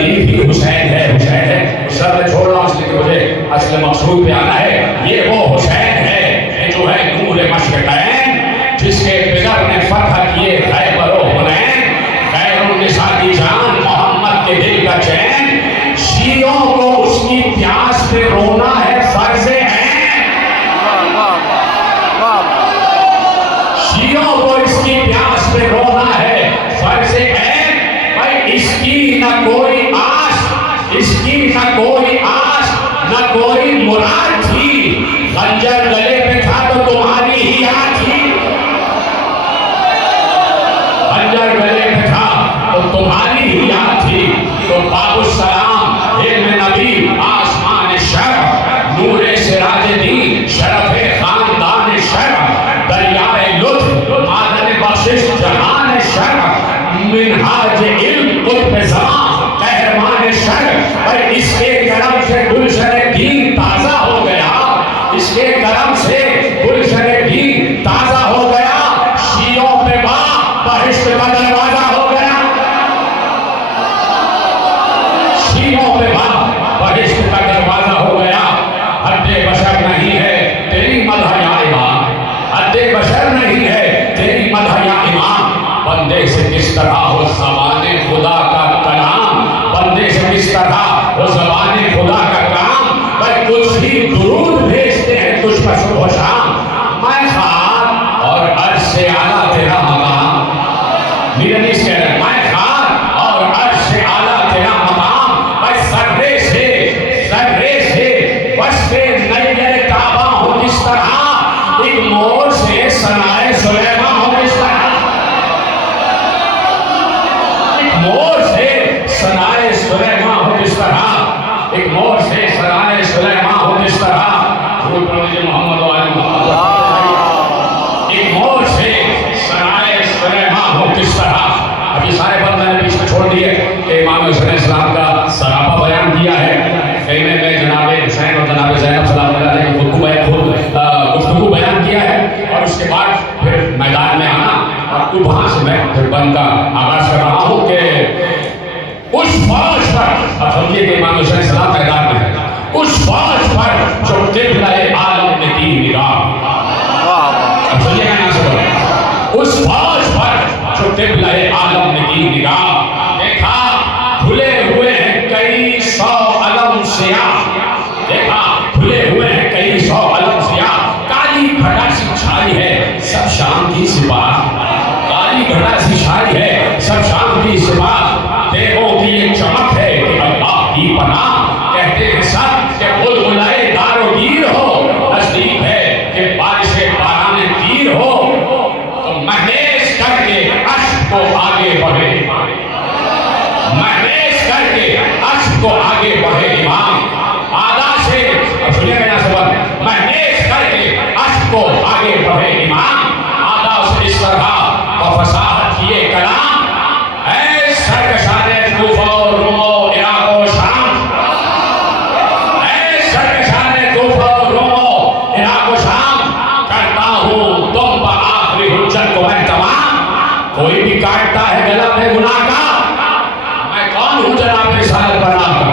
लतीफ ही हुसैन है, हुसैन है। उस शब्द छोड़ रहा हूँ इसलिए कि मुझे असल मकसूद पे आना है। ये वो हुसैन है जो है नूर मशरिक़ैन, जिसके पितर ने फतह किए खैबर व हुनैन। खैरुन्निसा की जान, मोहम्मद के दिल का चैन। शियों को उसकी प्यास पे रोना है फर्ज़े ऐन। शियों को इसकी प्यास पे रोना है फर्ज़े ऐन। भाई इसकी न कोई आस, इसकी न कोई आस, न कोई मुराद थी। खंजर गले पे था तो तुम्हारी ही याद थी। खंजर गले पे था तो तुम्हारी ही याद थी। तो बाबू सलाम इल्म नबी आसमान शरफ, नूरे सिराज दी शरफ खानदान शरफ, दरियाए लुत्फ मादन बख्शिश जहान शरफ, मिनहाज इल्म कुतुब ज़मां कहरमान शरफ। भाई इसके करम से गुलशन दीन ताजा हो गया, इसके करम से गुलशन दीन ताजा हो गया। शियों पे बहिश्त का दरवाजा हो गया, शियों पे बहिश्त का दरवाजा हो गया। हद्दे बशर नहीं है तेरी मदह या इमाम, हद्दे बशर नहीं है तेरी मदह या इमाम। बंदे से किस तरह हो ज़बाने खुदा का कलाम, बंदे से किस तरह हो ज़बाने खुदा का काम। भाई कुछ ही दुरूद भेजते हैं तुझ पर सुबह शाम। मैं खान और अर्श से आला तेरा मकाम, मीरनीस कह रहे मैं खान और अर्श से आला तेरा मकाम। भाई सर्रे से वस्फ़े नैयर काबा हो किस तरह, एक मोर से सनाए सुलेमान हो किस तरह, एक मोर से सनाए सुलेमान हो किस तरह, एक मोर से सनाए सुलेमान हो किस तरह। मोहम्मद एक मोर से सनाए सुलेमान हो किस तरह। अभी सारे बात मैंने बीच में छोड़ दिए कि इमाम हुसैन इस्लाम का सरापा बयान किया है। खेमे में जनाब हुसैन और जनाब ज़ैनब सलाम अलैहा ने गुफ्तगू बयान किया है। और उसके बाद फिर मैदान में आना, और वहाँ से मैं फिर बन का आगाज कर रहा हूँ कि उस फौज पर, अब समझिए कि इमाम हुसैन सलाम मैदान में है, उस फौज पर जो क़िबला-ए आलम ने की निगाह। अब समझिएगा ना सब, उस फौज पर जो क़िबला-ए आलम ने की निगाह। देखा खुले हुए हैं कई सौ अलम सियाह, देखा खुले हुए हैं कई सौ अलम सियाह। काली घटा सी छाई है सब शाम की सिपाह, काली घटा सी छाई है सब शाम की सिपाह। देखो कि ये चमक है कि अल्लाह की पनाह। कहते हैं सब कि बुलबुलाए दारोगीर हो, नज़दीक है कि बारिशे बाराने तीर हो। तो महनेश करके अश्क को आगे बढ़े, महनेश करके अश्क को आगे बढ़े इमाम। आदा से सुनिएगा ना सब, महनेश करके अश्क को आगे बढ़े इमाम। आदा से इस तरह फसाहत किए कलाम, सरकशाने कूफा और रोमो इराक और शाम, सरकशाने कूफा और रोमो इराक और शाम। करता हूँ तुम पर आखिरी हुज्जत को मैं तमाम। कोई भी काटता है गला में गुनाह का, मैं कौन हूँ जनाब रिसालत बना का,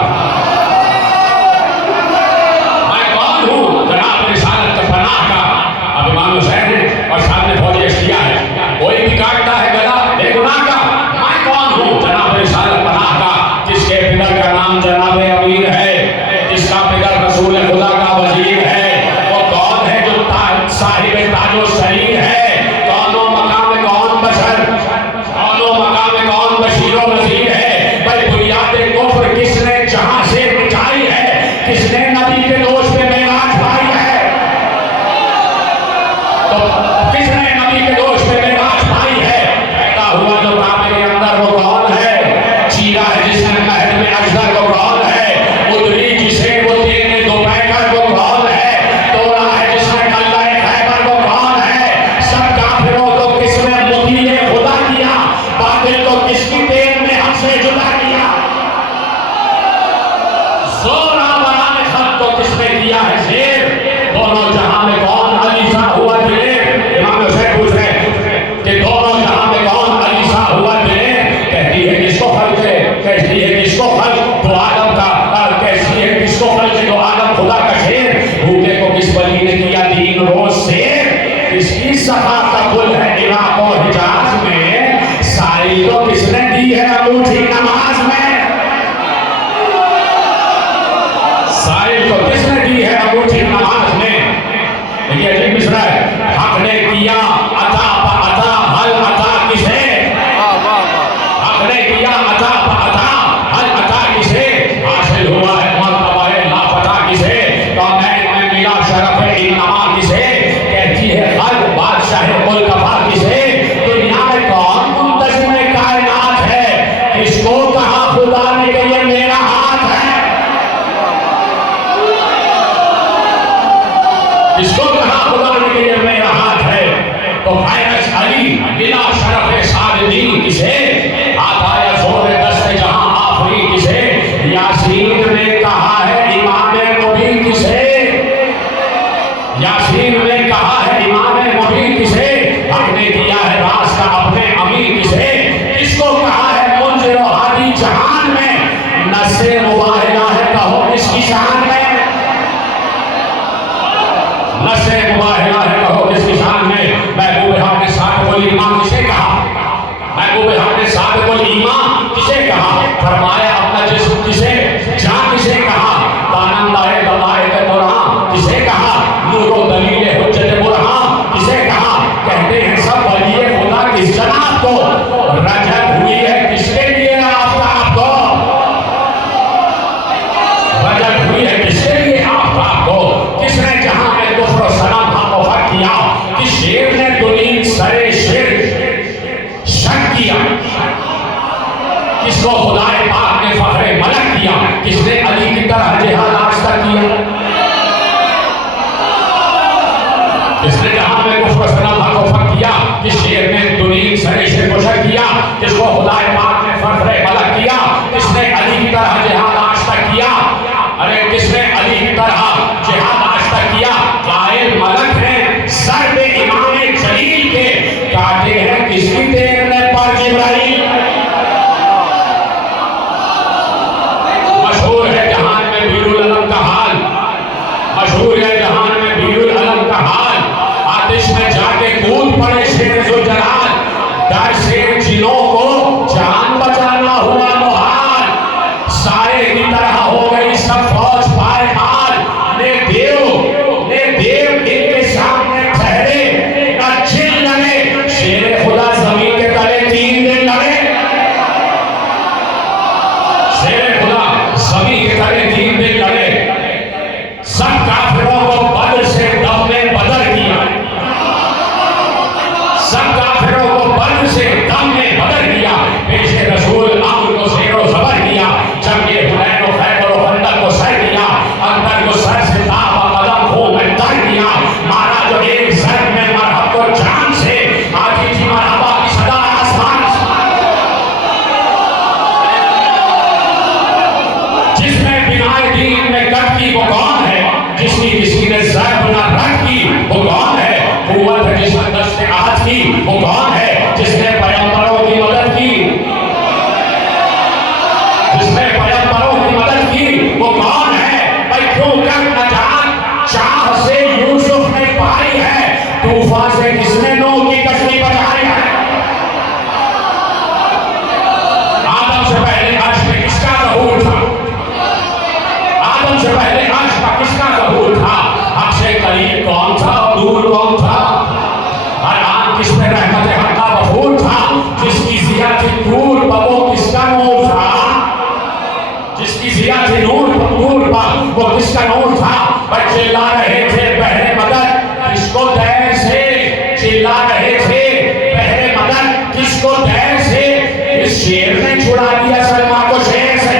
मैं कौन हूँ जनाब रिसालत पनाह का। अब इमाम हुसैन ने और सामने फौजी किया है, कोई भी काटता है गला बेगुनाह का, मैं कौन हूँ जनाब रिसालत पनाह का। जिसके पिता का नाम जनाब अमीर है, जिसका पिता रसूल खुदा का वजीर है, वो कौन है जो साहिब ताजो शरीर है। कौनो मकाम कौन बशर, कौनो मकाम कौन बशर, किसको कहा खुदा के ये मेरा हाथ है? तो फायरस अली बिला शरफ सादीन किसे? आता है जोर दस्त जहां आफरी किसे? यासीन में कहा है इमाम मुबीन किसे? यासीन में कहा है इमाम मुबीन किसे? हमने किया है राज का अपने अमीर किसे? किसको कहा है मुंजिर हादी जहान में? नस्र मुबाहिला है कहो किसकी शान में? नस्र मुबाहिला है कहो किसकी शान में? महबूब हक ने सादिकुल ईमान किसे कहा? महबूब हक ने सादिकुल ईमान किसे कहा? फरमाया अपना जिस्म किसे? जान किसे कहा? तानंदाए दलाए के दौरान किसे कहा? नूरो दलील हुज्जत बुरहान किसे कहा? कहते हैं सब वली खुदा किस जनाब को? रजत हुई है किसके लिए आफताब को? रजत हुई है किसके लिए आफताब को? किसने जहां में कुफ्र सनम हमवफक किया? किस शेर ने दुनीन सरे शेर शक किया? किसको खुदाए पाक ने फखरे मलक किया? किसने अली की तरह जिहाद आज तक किया? किसने जहां में कुफ्र सनम हमवफक किया? किस शेर ने दुनीन सरे शेर को शक किया? किसको खुदाए पाक ने फखरे मलक किया? किसने अली की तरह जिहाद आज तक किया? अरे किसने अली की तरह जिहाद आज तक किया? कायल मलक है सर पे इमाम जलील के काटे हैं किसकी देर ने पर जिब्राइल? मशहूर है जहान में बीरुल अलम का हाल, मशहूर है जहान में बीरुल अलम का हाल। आतिश में जाके कूद पड़े शेर जो जलाल, डर से जिनों को जान बचाना हुआ मुहाल। सारे की तरह हो गई सब फौज पाए माल, ने देव इनके सामने ठहरे न चिल लगे। शेर खुदा जमीन के तले 3 दिन लगे। शेर खुदा जमीन के तले 3 दिन लगे। सब काफिरों को बदर से दम में बदर किया, सब काफिरों को बदर से दम में बदर किया। पेशे रसूल अम्र को शेरो ज़बर किया। जंगे हुनैन और खैबर और खंदक को सर किया। अंदर को सर से दावा कदम खून में तर किया। मारा जो एक सर में मरहब को जान से, आती थी मरहबा की सदा आसमान से। जिसने बिनाए दीन में कट की वो कौन है? जिसकी किसी ने ज़र्ब न रख की वो कौन है? कुव्वत है जिसने दस्ते आहत की वो कौन है? जिसने पैगंबरों की मदद की, जिसने पैगंबरों की मदद की वो कौन है? भाई क्यों कर नजात चाह से यूसुफ ने पाई है, तूफान से किसने नूह की कश्ती बचाई है? आदम से पहले अर्श में किसका ज़हूर था? आदम से पहले अर्श का किसका ज़हूर था? हक से करीब कौन था और दूर कौन था? हर आन किस पे रहमत हक का बखूर था? जिसकी जिया थी दूर पर वो किसका नूर था? जिसकी जिया थी नूर पर वो किसका नूर था? बच्चे ला रहे थे बहरे मदद किसको दैर से? चिल्ला रहे थे बहरे मदद किसको दैर से? इस शेर ने छुड़ा दिया सलमा को शेर से।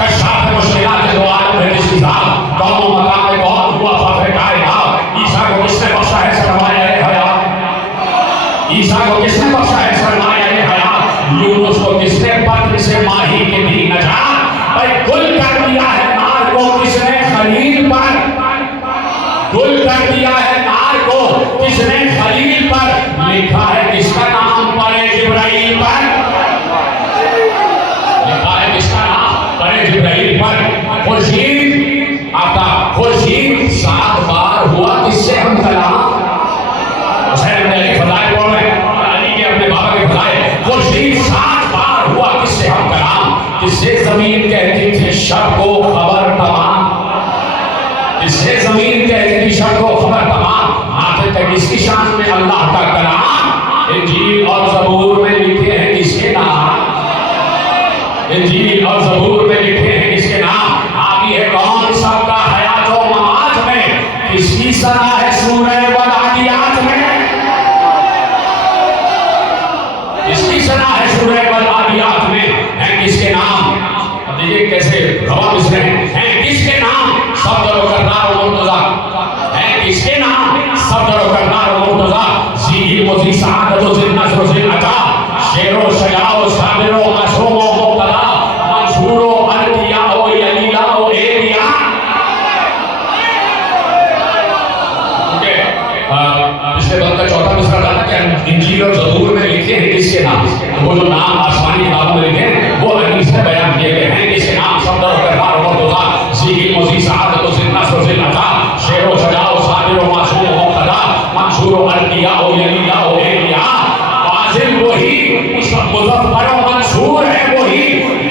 कशाफ मुश्किलात दो आलम है किसकी जात? कौन मकाम में कौन हुआ फखरे कायनात? ईसा को किसने बख्शा है सरमाया हयात? ईसा को किसने बख्शा है सरमाया हयात? यूनुस को किसने पत्र से माही के दी नजात? भाई गुल कर दिया है नार को किसने खलील पर? गुल कर दिया है नार को किसने खलील पर? लिखा है किसका नाम पड़े जिब्राइल पर? लिखा है किसका नाम पड़े जिब्राइल पर? खुर्शीद आता खुर्शीद 7 बार हुआ किससे हम कलाम? हुसैन ने अली फजाइल बोल रहे हैं, अली के अपने बाबा के फजाइल। खुर्शीद 7 बार हुआ किससे हम कलाम? किससे जमीन कहती थी शब को खबर तमाम? किससे जमीन कहती थी शब को खबर तमाम? आखिर तक इसकी शान में अल्लाह का कलाम। इंजील और ज़बूर में लिखे हैं किसके नाम? इंजील और ज़बूर में लिखे हैं किसके नाम? आगे है कौन सबका हयात और ममात में? किसकी सना है सूरह वल आदियात में? किसकी सना है सूरह वल आदियात में? है किसके नाम? अब देखिए कैसे रवा मिसरे हैं किसके नाम? सब दरो करनार मुर्तजा है किसके नाम सब दरो करनार मुर्तजा जी मुझी सादत जिन नस्र जिन अता शेरो शयाओ साबिरो मशरूमो मुक्तदा मंसूरो अरकिया ओ यलीला ओ एरिया। पिछले बंद का चौथा मिसरा था ना कि इंजील और ज़बूर में लिखे हैं किसके नाम, तो वो जो नाम आसमानी किताबों में लिखे हैं वो हदीस में बयान किए गए हैं किसके नाम सब दरो करनार मुर्तजा जी मुझी सादत जिन नस्र जिन अता शेरो शयाओ साबिरो मशरूमो मुक्तदा मंसूरो अरकिया ओ यलीला ओ एरिया। फाजिल वही मुज़फ़्फ़र और मंसूर है वही,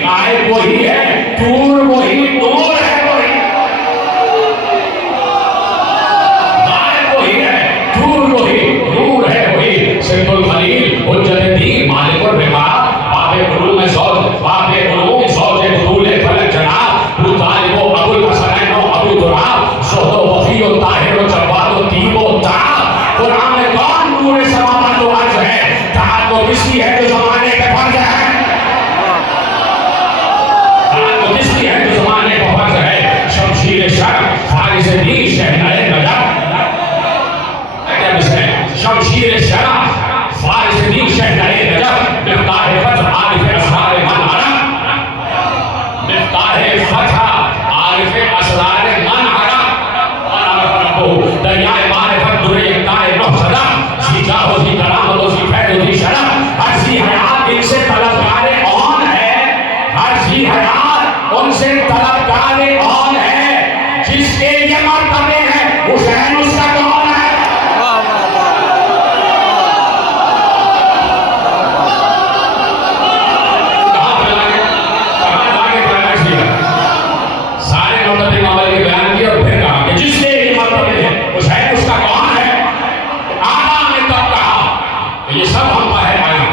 गायब वही है, दूर वही, नूर है वही, गायब वही है, दूर वही, नूर है वही। सिद्दुल खलील हुज्जत दीन मालिकुल रिबात बाबे उलूम ज़ौज बाबे उलूम ज़ौज बुतूल फलक जनाब अबू तालिब व अबुल हसनैन व अबू दुराब ज़ुहद व वफ़ी व ताहिर व जव्वाद व तीब व ताब। कुरान में कौन नूर समावत व अर्ज़ है, ताब तो किसी है जो ज़माने पे फर्ज़ है, ताब तो किसी है जो ज़माने पे फर्ज़ है। शमशीर शर्क़ फारिस दीन शहनाए नजफ़ क्या मिसरे शमशीर शर्क़ फारिस दीन शहनाए नजफ़ मिफ्ताह फ़त्ह आरिफ़ असरार मन अरफ़ मिफ्ताह फ़त्ह आरिफ़ असरार मन अरफ़ और अरफ़ दरियाए मारिफ़त दुर्रे यक्ताए नौसदा सीजा हो सी करामत हो सी फैज़ हो सी शरफ़ हर सी हयात इनसे तलबगारे ऑन है, हर सी हयात उनसे तलबगारे ऑन है। जिसके ये मर्तबे हैं हुसैन उसका कौन है। सारे मर्तबे मामले के बयान किए और फिर कहा कि जिसके ये मर्तबे हैं हुसैन उसका कौन है। आगा ने तब कहा कि ये सब हम पर है आया,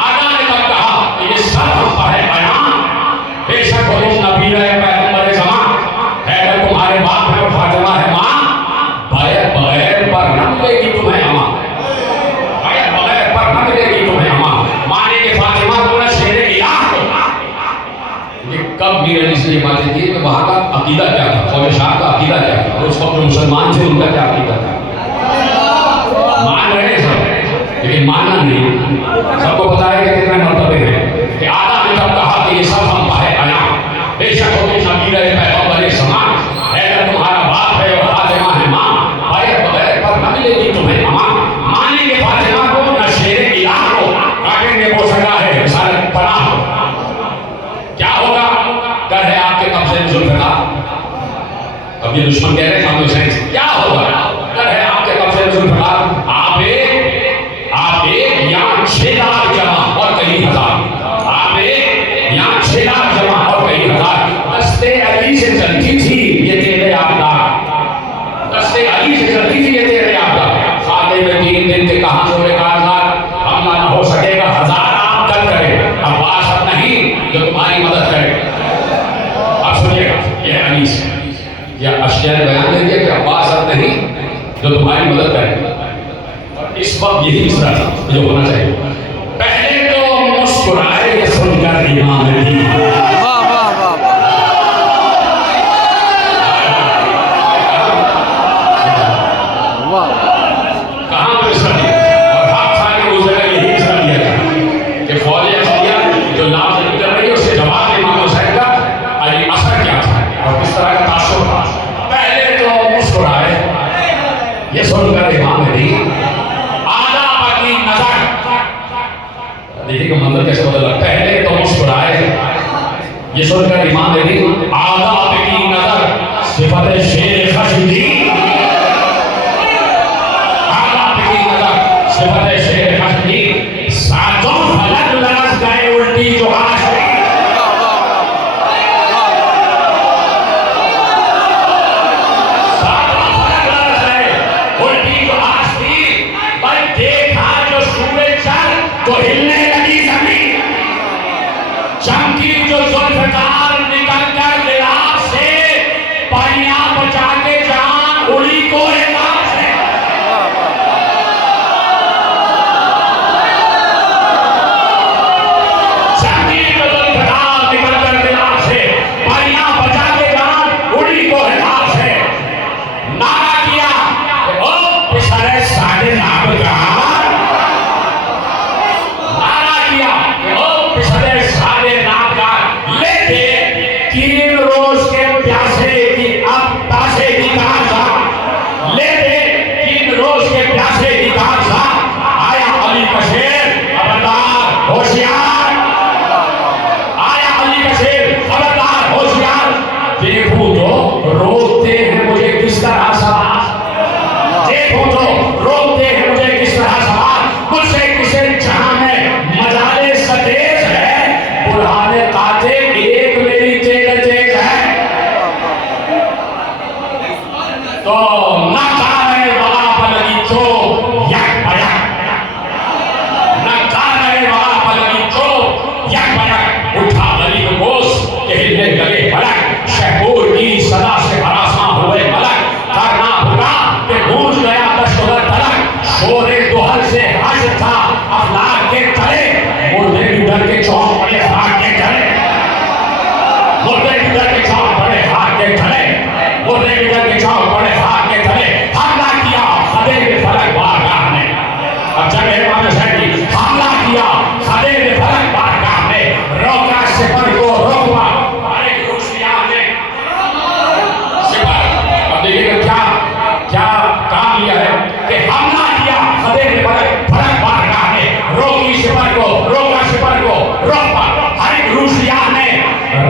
आगा ने तब कहा कि ये सब हम पर है आया। बेशक वो तुम नबी है पैगंबर ज़मान है, अगर तुम्हारे बाप है और फातिमा है माँ, बगैर पर न मिलेगी तुम्हें अमा, बगैर पर न मिलेगी तुम्हें अमा। माने के फातिमा को न शेरे इलाह को। ये कब मीर अली से ये बातें की कि वहाँ का अकीदा क्या था, ख्वाजा शाह का अकीदा क्या था, और उस वक्त जो मुसलमान थे उनका क्या अकीदा था। मान रहे सब लेकिन मानना नहीं। सबको पता है कि कितने मर्तबे हैं कि आदा ने तब कहा कि ये सब हम पर है आया। बेशक हो तुम नबी रहे पैगंबर ज़मान है, अगर तुम्हारा बाप है और फातिमा है माँ, बगैर पर न मिलेगी तुम्हें अमा। मानेंगे फातिमा को न शेरे इलाह को, काटेंगे वो सगा है रिसालत पनाह को। क्या होगा कर है आपके कब्जे में ज़ुल्फ़िकार। अब ये दुश्मन कह रहे हैं इमाम हुसैन से क्या होगा कर है आपके कब्जे में ज़ुल्फ़िकार। आप एक यहाँ 6 लाख जमा और कई हजार, आप एक यहाँ 6 लाख जमा और कई हजार। दस्ते अली से चलती थी ये तेरे आपदा, दस्ते अली से चलती थी ये तेरे आपदा। खाते में 3 दिन के कहां जोड़े कारनार, हमला न हो सकेगा 1000 आप कर करे, अब्बास अब नहीं जो तुम्हारी मदद करे। अब सुनिएगा ये अली से या अशकिया ने बयान दे दिया कि अब्बास अब नहीं जो तुम्हारी मदद करे। और इस वक्त यही मिसरा था जो होना चाहिए। पहले तो मुस्कुराए ये सुनकर इमाम अली, कहाँ पर मिसरा दिया और हाथ सारे उस जगह यही मिसरा दिया था कि फौज असलिया जो नाम नहीं कर रही है उससे जवाब इमाम हुसैन का अली असर क्या था और किस तरह का तासुर था। पहले तो मुस्कुराए ये सुनकर इमाम अली आदा की नजर, देखिए कि मंजर कैसे बदल रहा। पहले तो मुस्कुराए ये सुनकर इमाम अली आदा की नजर सिफत शेर खशदी, आदा की नजर सिफत शेर खशदी। सातों फलक लरज़ गए उल्टी जो आशकी, सातों फलक लरज़ गए उल्टी जो आशकी। पर देखा जो सूरज चल तो हिलने लगी जमीन, चमकी जो ज़ुल्फ़िकार निकल कर लिलाफ से, परियां बचा के जान उड़ी को हिलाफ से। चमकी 3 रोज के प्यासे की अब प्यासे की कहां था ले दे 3 रोज के प्यासे की कहां था आया अली का शेर खबरदार होशियार आया अली का शेर खबरदार होशियार देखो तो रोकते हैं मुझे किस तरह सवाल देखो तो रोकते हैं मुझे किस तरह सवाल मुझसे किसे जहां में मजाले सतेज है बुढ़ाने काते एक मेरी तेज तेज है तो न काने वहां पर लगी तो यक भयक न काने वहां पर लगी तो यक भयक उठा गली गोश के हिलने लगे भड़क शहबूर की सदा से हरासा हुए मलक करना भुगा के गूंज गया दस्तवर तलक शोरे दोहर से हज था अफलाक के तले मुर्दे डर के चौक पड़े हाथ के तले मुर्दे डर के चौक पड़े हाथ के तले मुर्दे डर के चौक पड़े हाथ के तले हमला किया खदे में फलक बारगाह ने अब जब इमाम हुसैन की हमला किया खदे में फलक बारगाह ने रोका सिपर को रोकवा अरे रूसिया ने सिपर अब देखिए क्या क्या काम लिया है कि हमला किया खदे में फलक बारगाह ने रोकी सिपर को रोका सिपर को रोकवा हर एक रूसिया ने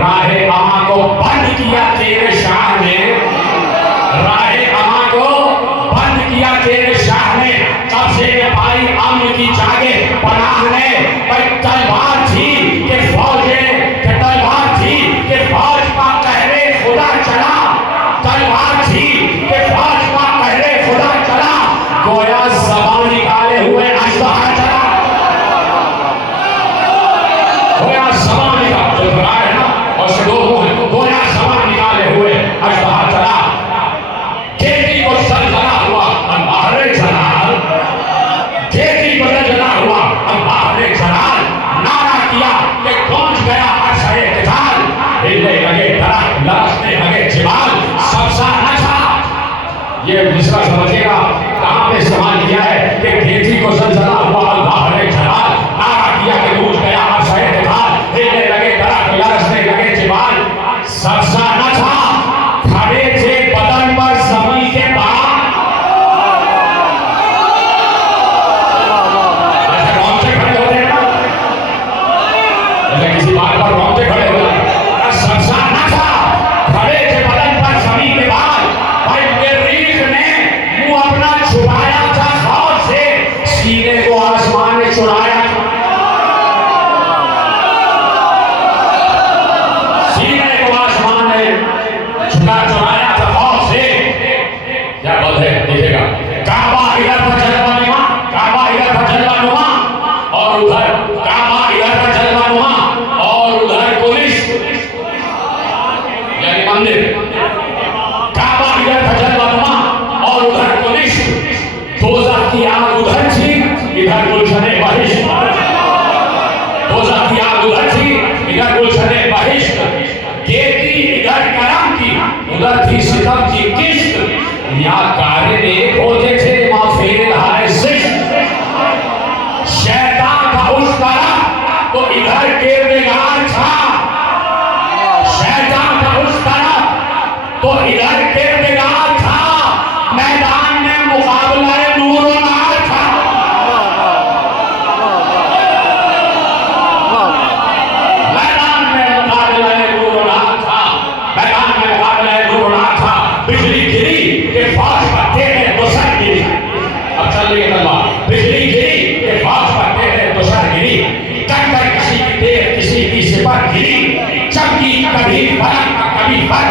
राहे अमा को बंद किया तेरे शाह ने राहे अमा को बंद किया तेरे शाह ने तब से पाई अम्न की जागे पनाह ने भाई तलवार थी कि फौजे कि तलवार थी कि फौज का कहरे खुदा चला तलवार थी कि फौज का कहरे खुदा चला गोया ज़बान निकाले हुए अजदहा चला गोया ज़बान निकाले जो बड़ा है ना और से दो मुंह है गोया ज़बान निकाले हुए अजदहा चला खेती को सलजला हुआ अल्लाह रे जलाल खेती को सलजला हुआ अल्लाह रे जलाल नारा किया कि पहुंच गया अरशे क़िताल हिलने लगे दरख्त लरसने लगे जिबाल सबसा नशा ये मिसरा समझिएगा कहां पे इस्तेमाल किया है कि खेती को सलजला हुआ अल्लाह रे जलाल नारा किया कि पहुंच गया अरशे क़िताल हिलने लगे दरख्त लरसने लगे जिबाल सबसा नशा खड़े थे बदन पर ज़मीन के बाहर ऐसे रोंगटे खड़े होते हैं ना जैसे किसी बात पर रोंगटे खड़े हो जाए सबसा नशा खड़े थे बदन पर ज़मीन के बाहर भाई मरीख ने मुंह अपना छुपाया था खौफ से सीने को आसमान ने चुराया सीने को आसमान ने चुराया था खौफ से क्या बात है देखिएगा काबा इधर था जलवानुमा काबा इधर था जलवानुमा और उधर काबा इधर था जलवानुमा और उधर पुलिस यानी मंदिर काबा इधर था जलवानुमा और उधर पुलिस दोज़ख की आग उधर थी इधर गुलशने बहिश्त दोज़ख की आग उधर थी इधर गुलशने बहिश्त खेती इधर करम की उधर थी सितम की किस्त यहाँ कार्य नेक होते थे माफिर हाय सिश्त शैतान था उस तरफ तो इधर किरदार था शैतान था उस तरफ तो इधर किरदार था मैदान में मुकाबला नूर और नार था मैदान में मुकाबला नूर और नार था मैदान में मुकाबला नूर और नार था बिजली गिरी के फौज पर तेरे दुश्मन गिरी अब चल रही है तलवार बिजली गिरी के फौज पर तेरे दुश्मन गिरी कंकर किसी की तेज किसी की सिपर गिरी चमकी कभी फलक कभी फल